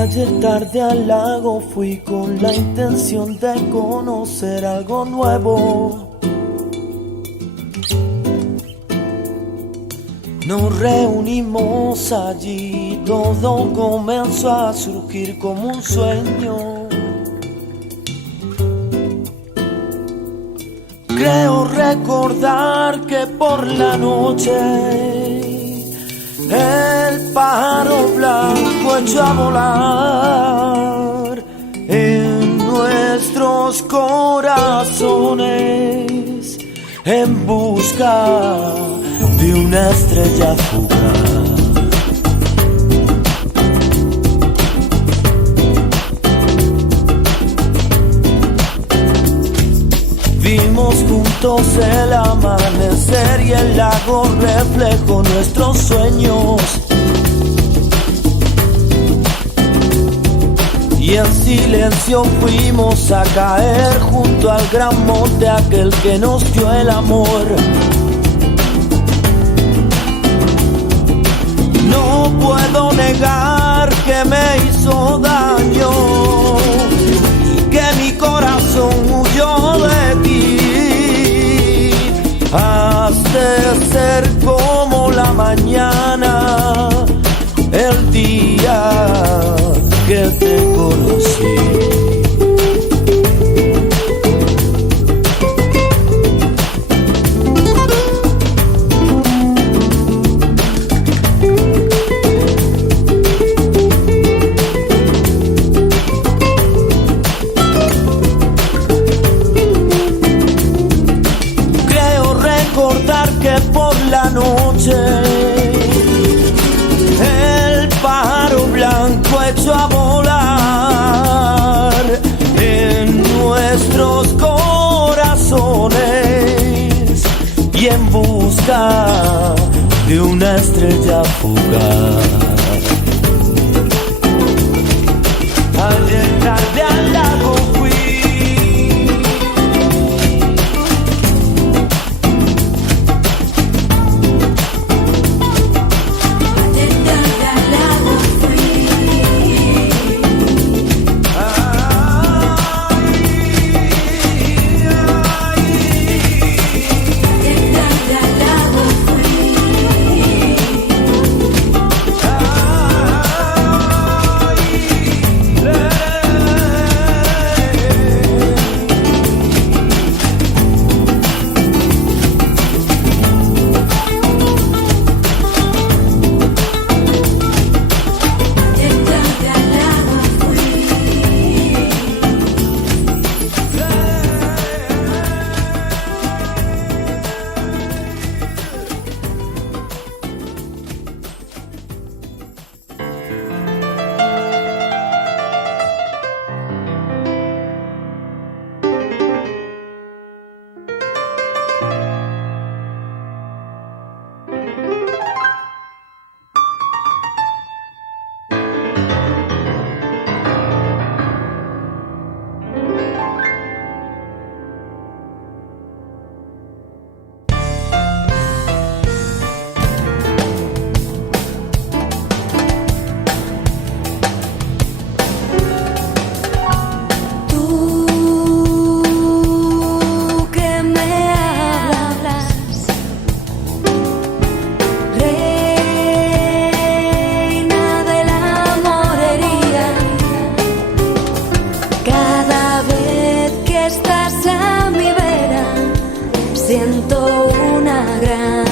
Ayer tarde al lago fui con la intención de conocer algo nuevo. Nos reunimos allí, todo comenzó a surgir como un sueño. Creo recordar que por la noche el pájaro blanco echó a volar en nuestros corazones en busca de una estrella fugaz. Vimos juntos el amanecer y el lago reflejó nuestros sueños. Y en silencio fuimos a caer junto al gran monte, aquel que nos dio el amor. No puedo negar que me hizo daño y que mi corazón huyó de ti. Has de ser como la mañana, el día que te conocí. Que por la noche el pájaro blanco echó a volar en nuestros corazones y en busca de una estrella fugaz. Ayer tarde al lago fui. Siento una gran